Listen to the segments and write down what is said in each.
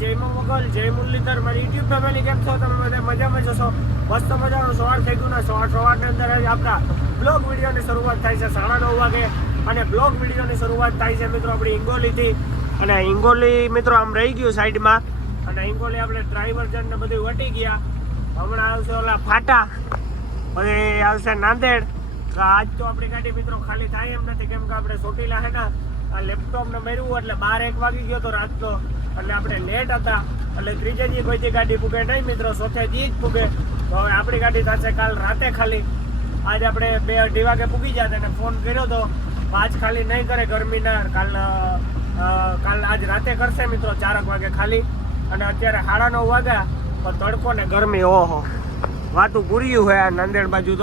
જય મોગલ, જય મુરલીધર, મારી યુટ્યુબ ફેમિલી કેમ છો? તમે બધા મજામાં જશો? મસ્ત મજાનો સવાર થઈ ગયું ને સવારની અંદર આપણા બ્લોગ વિડીયોની શરૂઆત થાય છે 9:30 વાગે અને બ્લોગ વિડીયોની શરૂઆત થાય છે મિત્રો આપણી હિંગોલીથી. અને હિંગોલી મિત્રો આમ રહી ગયું સાઈડમાં અને હિંગોલી આપણે ડ્રાઈવર જણ ને બધું વટી ગયા. હમણાં આવશે ઓલા ફાટા, પછી આવશે નાંદેડ. આજ તો આપણી ગાડી મિત્રો ખાલી થાય એમ નથી, કેમ કે આપણે ચોટીલા હે ને આ લેપટોપને મેળવું એટલે 12-1 વાગી ગયો તો રાતનો, એટલે આપણે લેટ હતા. એટલે ત્રીજે દી કોઈથી ગાડી પૂગે નહીં મિત્રો, ચોથે દી જ પૂગે. તો હવે આપણી ગાડી થશે કાલ રાતે ખાલી. આજે આપણે 2-2:30 વાગે પૂગી જાય અને ફોન કર્યો તો આજ ખાલી નહીં કરે ગરમીના, કાલ આજ રાતે કરશે મિત્રો 4 વાગે ખાલી. અને અત્યારે 9:30 વાગ્યા તો તડકો ને ગરમી, ઓહો વાતું પૂર્યું હોય આ નાંદેડ બાજુ.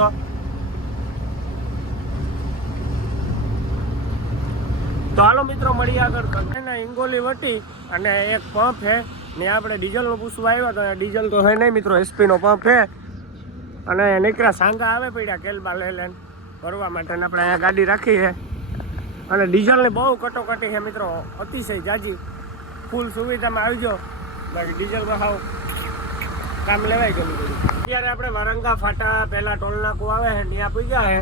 તો હાલો મિત્રો મળીએ આગળ. હિંગોલી વટી અને એક પંપ હે ને આપણે ડીઝલનું પૂછવા આવ્યા તો ડીઝલ તો હે નહીં મિત્રો, એસપીનો પંપ હે. અને નીકળ્યા સાંગા આવે પડ્યા કેલબા લઈ લઈને ભરવા માટે. આપણે અહીંયા ગાડી રાખી છે અને ડીઝલની બહુ કટોકટી છે મિત્રો, અતિશય જાજી. ફૂલ સુવિધામાં આવજો, બાકી ડીઝલમાં હાવ કામ લેવાય ગયું બધું. અત્યારે આપણે વારંગા ફાટા પહેલાં ટોલ નાકું આવે છે ત્યાં પૂગ્યા છે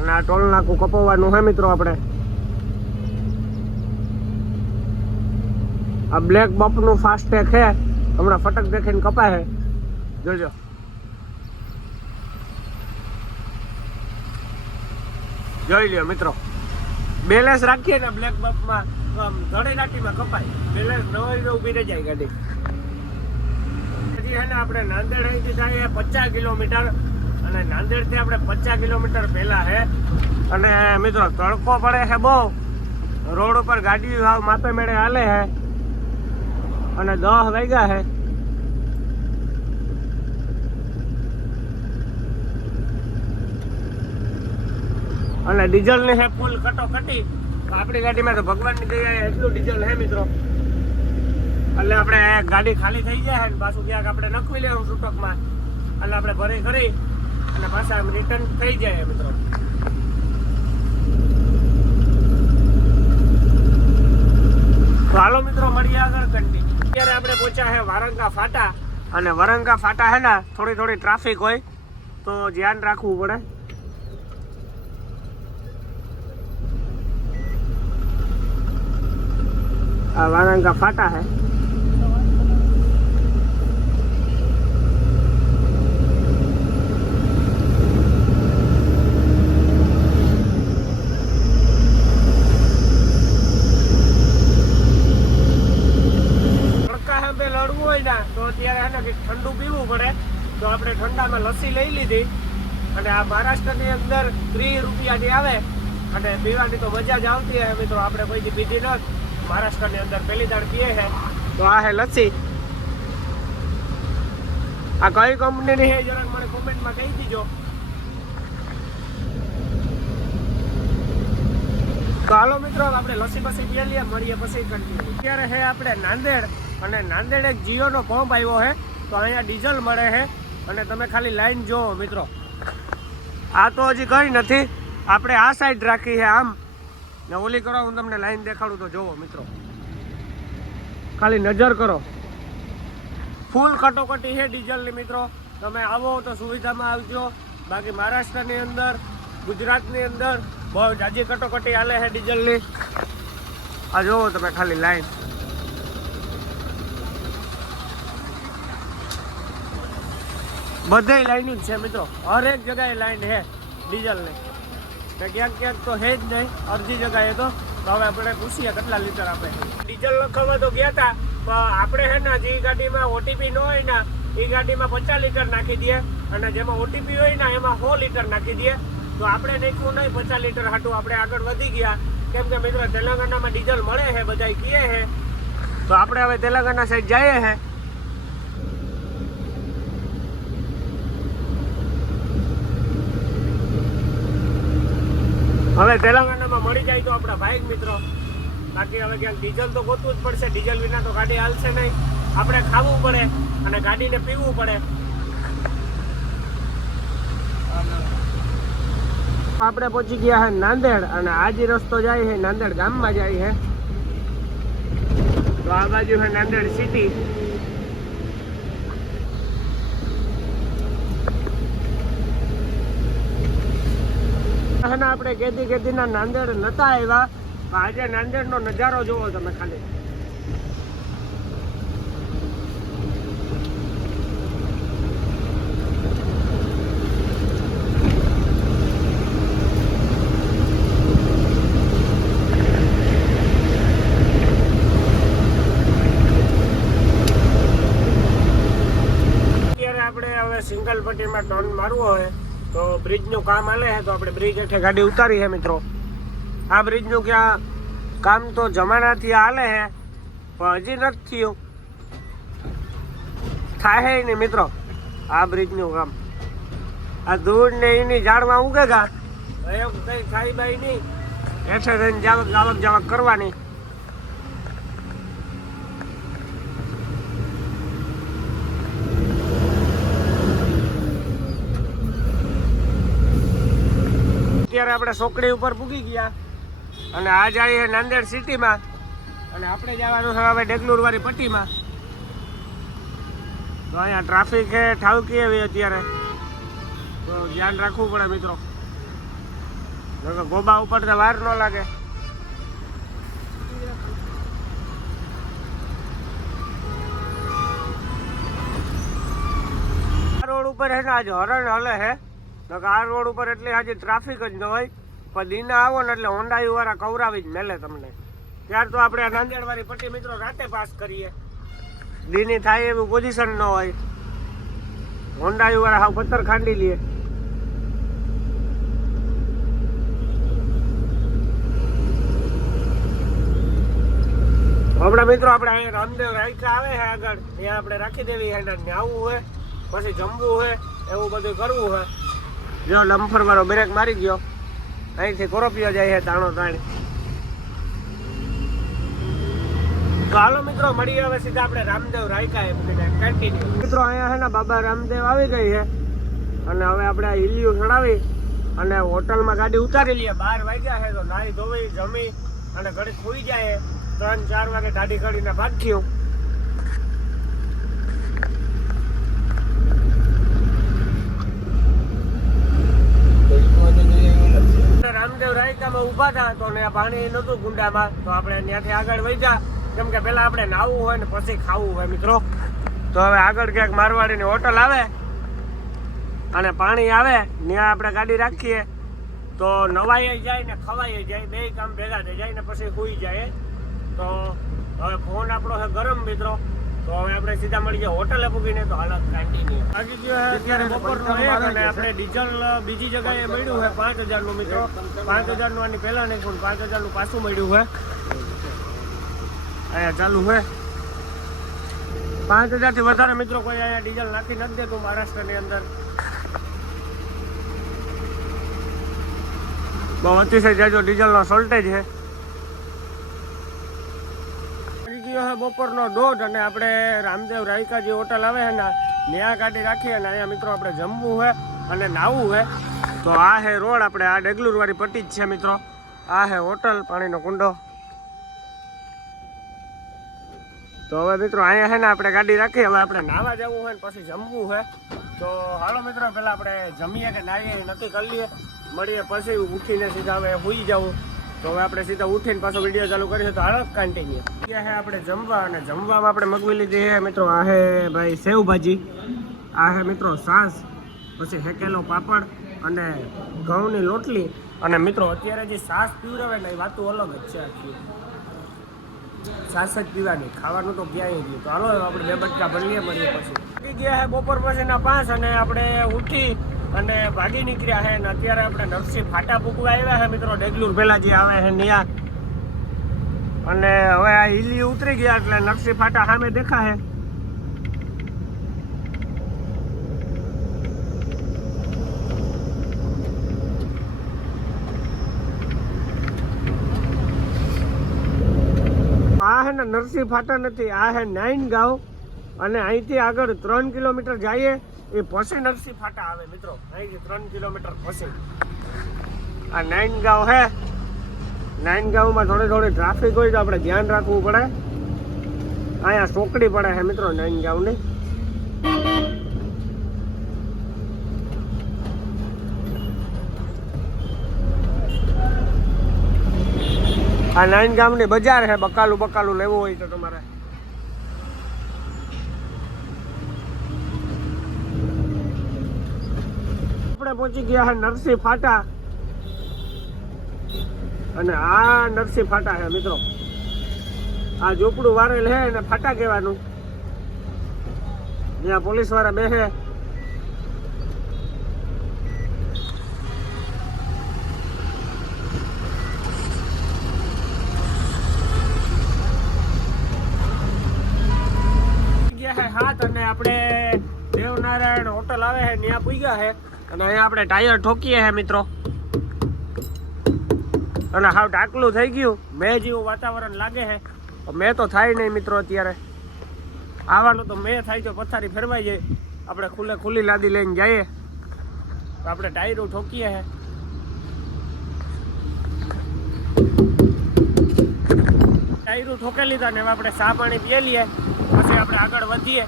અને આ ટોલ નાકું કપાવવાનું છે મિત્રો. આપણે આ બ્લેક બપનું ફાસ્ટેગ છે, હમણાં ફટક દેખીને કપાય છે, જોજો. જોઈ લ્યો મિત્રો, બેલેન્સ રાખીએ ને બ્લેક બપમાં ધડે દાટીમાં કપાય, બેલેન્સ નવાઈ ઉભી રહી જાય ગાડી. હજી છે ને આપણે નાંદેડ અહીંથી જાય 50 કિલોમીટર અને નાંદેડથી આપણે 50 કિલોમીટર પહેલા છે. અને મિત્રો તડકો પડે છે બહુ, રોડ ઉપર ગાડી ભાવ માપે મેળે હાલે છે અને 10 વાગ્યા છે. અને ડીઝલની છે ફૂલ કટોકટી. આપણી ગાડીમાં તો ભગવાનની દયા એટલું ડીઝલ છે મિત્રો, એટલે આપણે ગાડી ખાલી થઈ જાય ને પાછું ક્યાંક આપણે નખવી લેવું છૂટકમાં, એટલે આપણે ભરી કરી અને પાછા રિટર્ન થઈ જાય મિત્રો. તો હાલો મિત્રો મળીએ આગળ કન્ટિન્યુ. અત્યારે આપણે પહોંચ્યા છે વારંગા ફાટા અને વારંગા ફાટા હે ને થોડી ટ્રાફિક હોય તો ધ્યાન રાખવું પડે. આ વારંગા ફાટા હે. તો અત્યારે છે ને ઠંડુ પીવું પડે, તો આપણે ઠંડામાં લસ્સી લઈ લીધી. અને આ મહારાષ્ટ્રની અંદર 30 રૂપિયાની આવે અને પીવાની તો મજા જ આવતી હોય મિત્રો. આપણે કોઈથી પીધી નથી મહારાષ્ટ્રની અંદર, પહેલી દાડ પીએ છે. તો આ હે લસ્સી. આ કઈ કંપનીની છે જરાક મને કોમેન્ટમાં કહી દીજો. તો હાલો મિત્રો આપણે લસ્સી પછી પી લઈએ, મળીએ પછી કન્ટિન્યુ. અત્યારે છે આપણે નાંદેડ અને નાંદેડ એક જીઓનો પંપ આવ્યો છે, તો અહીંયા ડીઝલ મળે છે. અને તમે ખાલી લાઈન જોવો મિત્રો, આ તો હજી કંઈ નથી, આપણે આ સાઈડ રાખી છે આમ ને ઓલી કરો. હું તમને લાઈન દેખાડું તો જોવો મિત્રો, ખાલી નજર કરો. ફૂલ કટોકટી છે ડીઝલની મિત્રો. તમે આવો તો સુવિધામાં આવજો, બાકી મહારાષ્ટ્રની અંદર ગુજરાતની અંદર બહુ જાજી કટોકટી હાલે છે ડીઝલની. આ જોવો તમે ખાલી લાઈન, બધે લાઈન જ છે મિત્રો, હરેક જગ્યાએ લાઈન છે ડીઝલની. ક્યાંક તો છે જ નહીં, અડધી જગ્યાએ તો. હવે આપણે પૂછીએ કેટલા લીટર આપે. ડીઝલ લખવા તો ગયા હતા, પણ આપણે છે ને જે ગાડીમાં ઓટીપી ન હોય ને એ ગાડીમાં 50 લીટર નાખી દઈએ અને જેમાં ઓટીપી હોય ને એમાં 100 લીટર નાખી દઈએ. તો આપણે નાખ્યું નહીં 50 લીટર હાટું, આપણે આગળ વધી ગયા. કેમ કે મિત્રો તેલંગાણામાં ડીઝલ મળે છે, બધા કહે છે. તો આપણે હવે તેલંગાણા સાઈડ જઈએ છે. હવે તેલંગાણામાં મળી જાય તો આપણા ભાઈ મિત્રો, બાકી હવે ક્યાંક ડીઝલ તો ગોતવું જ પડશે. ડીઝલ વિના તો ગાડી હાલશે નહીં, આપણે ખાવું પડે અને ગાડીને પીવું પડે. આપણે પહોંચી ગયા છે નાંદેડ અને આ જે રસ્તો જાય છે નાંદેડ ગામમાં જાય છે. તો આ બાજુ છે નાંદેડ સિટી. આપણે કેદીના નાંદેડ નતા આવ્યા, આજે નાંદેડ નો નજારો જોવો તમે ખાલી. સિંગલ પટ્ટીમાં ટર્ન મારવો હોય તો બ્રિજનું કામ હાલે છે, તો આપણે બ્રિજ હેઠે ગાડી ઉતારી છે મિત્રો. આ બ્રિજનું ક્યાં કામ તો જમાનાથી હાલે છે, પણ હજી નથી થયું, થાય નહીં મિત્રો આ બ્રિજનું કામ. આ ધૂળ ને એની ઝાડમાં ઉગેગા એવું કઈ થાય બાઈ નહીં, હેઠે થઈને જાવક કરવાની. અત્યારે આપણે સોકડી ઉપર પૂગી ગયા અને આ જાય છે નાંદેડ સિટીમાં, અને આપણે જવાનું છે હવે ડેગલુર વાળી પટ્ટીમાં. તો અહીંયા ટ્રાફિક છે ઠાવકી એવી અત્યારે, તો ધ્યાન રાખવું પડે મિત્રો, ગોબા ઉપર તો વાર ન લાગે. આ રોડ ઉપર છે ને આજે હરણ હલે છે, આ રોડ ઉપર એટલે આજે ટ્રાફિક જ ન હોય, પણ દીના આવો ને એટલે હોન્ડાયુ વાળા કવરાવી જ મેલે તમને. ત્યાર તો આપણે નાંદેડ વાળી પટ્ટી મિત્રો રાતે પાસ કરીએ, દીની થાય એવું પોઝિશન ન હોય, હોન્ડાયુ વાળા હાવ પથ્થર ખાંડી લે. હમણાં મિત્રો આપણે અહીંયા રામદેવ રાયકા આવે છે આગળ, ત્યાં આપણે રાખી દેવી છે, આવવું હોય પછી જમવું હોય એવું બધું કરવું હોય. જો ડમ્ફર વાળો બ્રેક મારી ગયો, અહીંથી કોરોપિયો જાય છે તાણો તાણ. તો હાલો મિત્રો મળીએ હવે સીધા આપણે રામદેવ રાયકા કન્ટિન્યુ. મિત્રો અહીંયા છે ને બાબા રામદેવ આવી ગઈ છે, અને હવે આપણે આ હિલિયું ચડાવી અને હોટલમાં ગાડી ઉતારી લઈએ. 12 વાગ્યા છે, તો નાહી ધોવી જમી અને ઘડી ખોઈ જાય, 3-4 વાગે ગાડી કાઢીને ભાગ્યું. રામદેવ રાયકામાં ઉભા હતા તો પાણી નતું ગુંડામાં, તો આપણે ત્યાંથી આગળ વધ્યા, કેમ કે પેલા આપણે નાહવું હોય ને પછી ખાવું હોય મિત્રો. તો હવે આગળ ક્યાંક મારવાડીની હોટલ આવે અને પાણી આવે, ત્યાં આપણે ગાડી રાખીએ તો નવાઈ જાય ને ખવાઈ જાય, બે કામ ભેગા થઈ જાય ને પછી સુઈ જાય. તો હવે ફોન આપણો છે ગરમ મિત્રો, તો હવે આપણે સીધા મળી ગયા હોટલે પૂગીને. તો હાલત કન્ટિન્યુ બાકી ગયો અત્યારે બપોરનો 1 અને આપણે ડીઝલ બીજી જગ્યાએ મળ્યું છે 5000 નું મિત્રો. 5000 નું આની પહેલા નહીં પણ 5000 નું પાછું મળ્યું છે, અહીંયા ચાલુ છે. 5000 થી વધારે મિત્રો કોઈ અહીંયા ડીઝલ નાખી નથી દેતું મહારાષ્ટ્રની અંદર. બહુ અતિશય જાજો ડીઝલનો શોર્ટેજ છે. બપોરનો 1:30 અને આપણે રામદેવ રાયકા જે હોટલ આવે છે ને ત્યાં ગાડી રાખીએ અને અહીંયા મિત્રો આપણે જમવું છે અને નાહવું છે. તો આ છે રોડ, આપણે આ ડેગલુર વાળી પટ્ટી જ છે મિત્રો. આ છે હોટલ, પાણીનો કુંડો. તો હવે મિત્રો અહીંયા છે ને આપણે ગાડી રાખીએ, હવે આપણે નાહવા જવું હોય ને પછી જમવું છે. તો હાલો મિત્રો પહેલાં આપણે જમીએ કે નાહીએ નક્કી કરી લઈએ, મળીએ પછી ઉઠીને સીધા હવે સુઈ જવું. તો હવે આપણે સીધા ઉઠીને પાછો વિડીયો ચાલુ કરીશું. તો હાલો કન્ટિન્યુ. ત્યાં છે આપણે જમવા, અને જમવામાં આપણે મગવી લીધી છે મિત્રો. આ છે ભાઈ સેવભાજી, આ છે મિત્રો છાશ, પછી હેકેલો પાપડ અને ઘઉંની રોટલી. અને મિત્રો અત્યારે જે છાશ પીવડાવે ને એ વાતું અલગ જ છે, આખી છાશ જ પીવાની, ખાવાનું તો ક્યાંય ગયું. તો હાલો આપણે 2 બટકા ભરીએ, મળીએ પછી. ગયા છે બપોર પછીના 5 અને આપણે ઉઠી અને ભાગી નીકળ્યા છે. અને અત્યારે આપણે નરસિંહ ફાટા પૂકવા આવ્યા છે મિત્રો, ડેગલુર પહેલા જે આવે છે ત્યાં. અને હવે આ હિલી ઉતરી ગયા એટલે નરસિંહ ફાટા સામે દેખાય. આ છે ને નરસિંહ ફાટા નથી, આ છે નાઈનગાંવ, અને અહીંથી આગળ 3 કિલોમીટર જઈએ એ પછી નરસિંહ ફાટા આવે મિત્રો. અહીંથી 3 કિલોમીટર પછી આ નાઈનગાંવ છે. નાઈનગાંવમાં થોડી ટ્રાફિક હોય તો આપણે ધ્યાન રાખવું પડે. અહીંયા ચોકડી પડે છે મિત્રો નાઈનગાંવની. આ નાઈનગાંવની બજાર છે. બકાલું લેવું હોય તો તમારે આપણે પહોંચી ગયા છે નરસિંહ ફાટા. અને આ નરસિંહ ફાટા છે મિત્રો. આ ઝૂંપડું વારેલ છે અને ફાટા કહેવાનું. જ્યાં પોલીસ વાળા બેસે. હાથ અને આપણે દેવનારાયણ હોટલ આવે છે ત્યાં પૂગ્યા છે. અને અહીંયા આપણે ટાયર ઠોકીએ છે મિત્રો. અને હાવ ટાકલું થઈ ગયું. મેં જેવું વાતાવરણ લાગે છે. મેં તો થાય નહીં મિત્રો. અત્યારે આવવાનું તો મેં થાય તો પથારી ફેરવાઈ જાય. આપણે ખુલ્લી લાદી લઈને જઈએ તો આપણે ટાયરું ઠોકીએ છે. ટાયરું ઠોકી લીધા ને હવે આપણે ચા પાણી પીએ લઈએ. પછી આપણે આગળ વધીએ.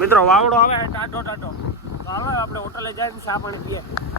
મિત્રો વાવડો આવે ટાટો તો હવે આપણે હોટલે જઈને ચા પાણી પીએ.